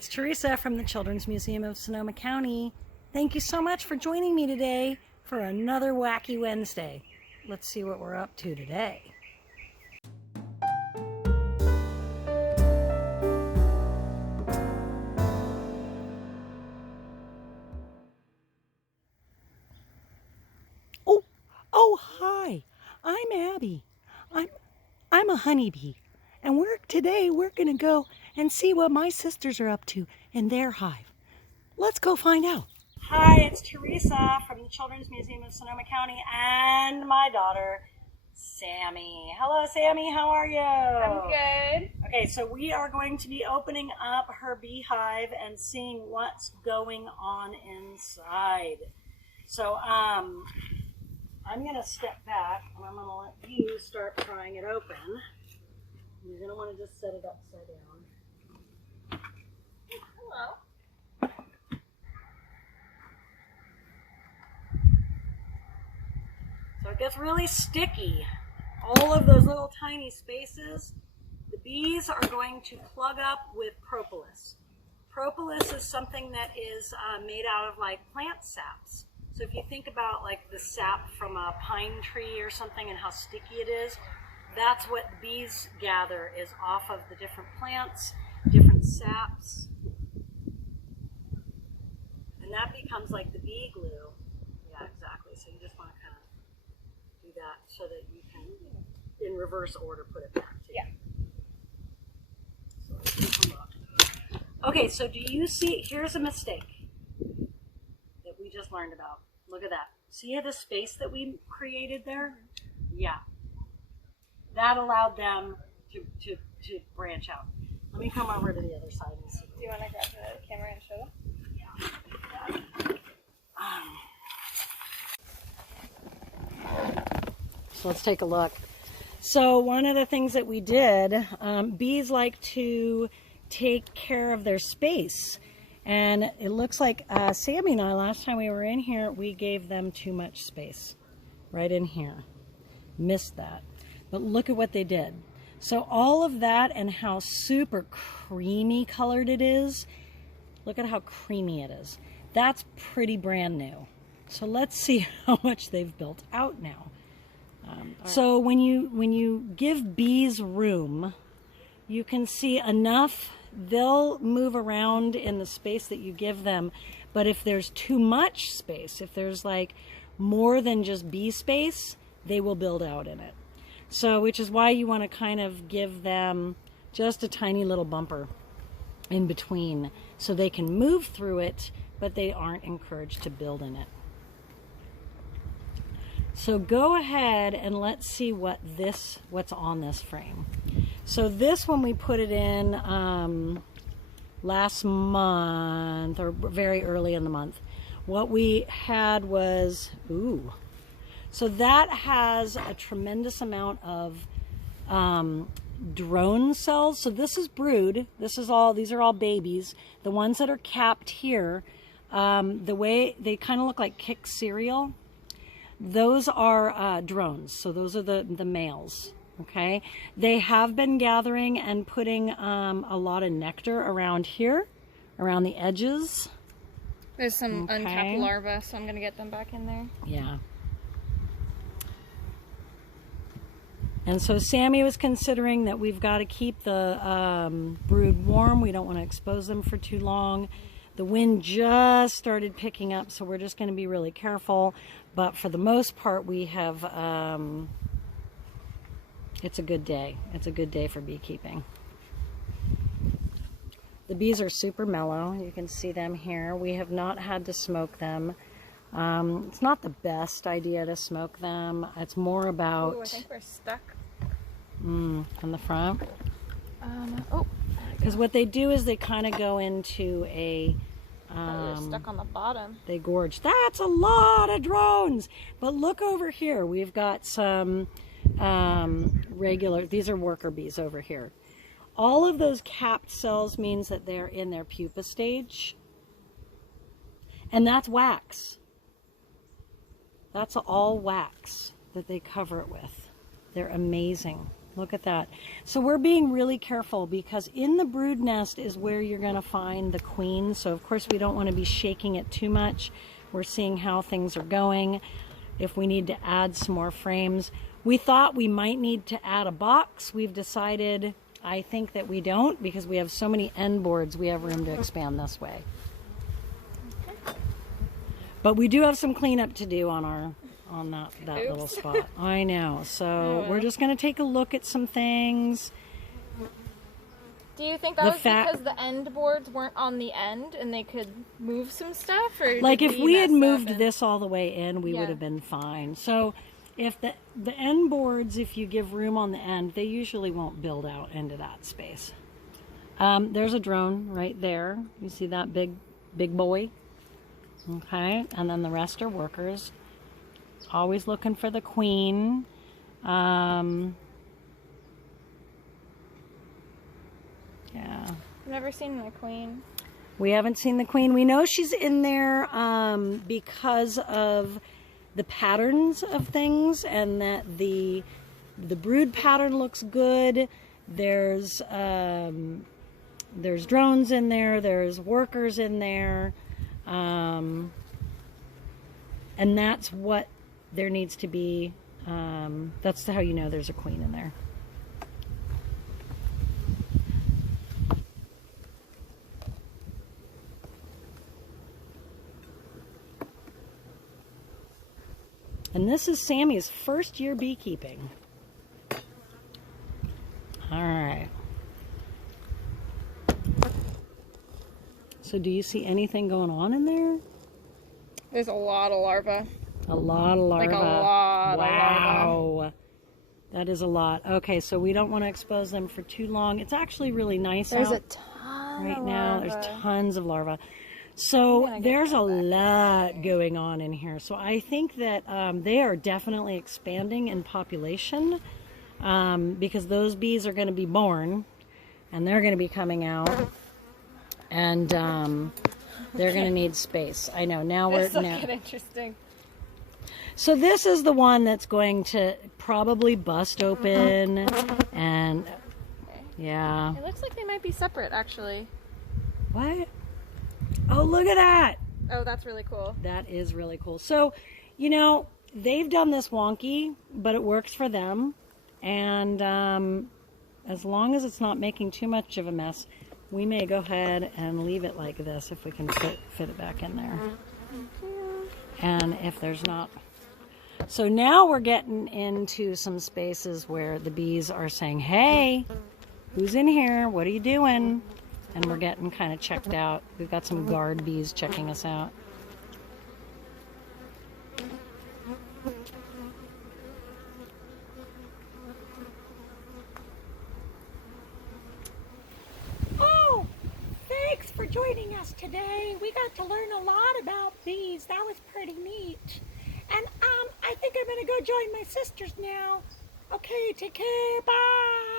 It's Theresa from the Children's Museum of Sonoma County. Thank you so much for joining me today for another Wacky Wednesday. Let's see what we're up to today. Oh, hi. I'm Abby. I'm a honeybee, and today we're gonna go and see what my sisters are up to in their hive. Let's go find out. Hi, it's Theresa from the Children's Museum of Sonoma County and my daughter, Sammy. Hello, Sammy. How are you? I'm good. Okay, so we are going to be opening up her beehive and seeing what's going on inside. So, I'm going to step back and I'm going to let you start prying it open. You're going to want to just set it upside down. Hello. So it gets really sticky. All of those little tiny spaces, the bees are going to plug up with propolis. Propolis is something that is made out of like plant saps. So if you think about like the sap from a pine tree or something and how sticky it is, that's what the bees gather, is off of the different plants, different saps. And that becomes like the bee glue. Yeah, exactly. So you just want to kind of do that so that you can, in reverse order, put it back. Yeah. So let's take a look. Okay, so do you see, here's a mistake that we just learned about. Look at that. See the space that we created there? Yeah. That allowed them to branch out. Let me come over to the other side and see. Do you want to grab the camera and show them? So let's take a look. So one of the things that we did, bees like to take care of their space. And it looks like Sammy and I, last time we were in here, we gave them too much space right in here. Missed that. But look at what they did. So all of that and how super creamy colored it is. Look at how creamy it is. That's pretty brand new. So let's see how much they've built out now. So when you give bees room, you can see enough. They'll move around in the space that you give them, but if there's too much space, if there's like more than just bee space, they will build out in it. So, which is why you want to kind of give them just a tiny little bumper in between so they can move through it, but they aren't encouraged to build in it. So go ahead and let's see what's on this frame. So this one we put it in last month, or very early in the month. What we had was, so that has a tremendous amount of drone cells. So this is brood. These are all babies. The ones that are capped here, the way they kind of look like Kix cereal, those are drones. So those are the males. Okay, they have been gathering and putting a lot of nectar around here, around the edges. There's some uncapped larvae, so I'm going to get them back in there. Yeah. And so Sammy was considering that we've got to keep the brood warm. We don't want to expose them for too long. The wind just started picking up, so we're just going to be really careful. But for the most part, we have... it's a good day. It's a good day for beekeeping. The bees are super mellow. You can see them here. We have not had to smoke them. It's not the best idea to smoke them. It's more about... Ooh, I think we're stuck. On the front? Because what they do is they kind of go into a... they're stuck on the bottom. They gorge. That's a lot of drones! But look over here. We've got some... these are worker bees over here. All of those capped cells means that they're in their pupa stage, and that's wax. That's all wax that they cover it with. They're amazing. Look at that. So we're being really careful because in the brood nest is where you're going to find the queen. So of course we don't want to be shaking it too much. We're seeing how things are going. If we need to add some more frames. We thought we might need to add a box. We've decided, I think that we don't because we have so many end boards, we have room to expand this way. But we do have some cleanup to do on that little spot. I know. So we're just going to take a look at some things. Do you think that was because the end boards weren't on the end and they could move some stuff? Or like if we had moved this all the way in, we would have been fine. So if the end boards, if you give room on the end, they usually won't build out into that space. There's a drone right there. You see that big boy? Okay, and then the rest are workers. Always looking for the queen. Yeah. I've never seen the queen. We haven't seen the queen. We know she's in there because of the patterns of things, and that the brood pattern looks good. There's drones in there. There's workers in there. And that's what there needs to be. That's how you know there's a queen in there. And this is Sammy's first year beekeeping. All right. So do you see anything going on in there? There's a lot of larvae. A lot of larvae. Like a lot wow. of larvae. That is a lot. Okay, so we don't want to expose them for too long. It's actually really nice There's out a ton right of now. larvae. There's tons of larvae. So there's a lot going on in here. So I think that they are definitely expanding in population because those bees are going to be born and they're going to be coming out, and they're going to need space. I know. Now this will get interesting. So this is the one that's going to probably bust open, and yeah. It looks like they might be separate, actually. What? Oh, look at that. Oh, that's really cool. That is really cool. So, you know, they've done this wonky, but it works for them. And as long as it's not making too much of a mess, we may go ahead and leave it like this if we can fit it back in there. And if there's not... So now we're getting into some spaces where the bees are saying, hey, who's in here? What are you doing? And we're getting kind of checked out. We've got some guard bees checking us out. Oh, thanks for joining us today. We got to learn a lot about bees. That was pretty neat. And I think I'm going to go join my sisters now. Okay, take care. Bye.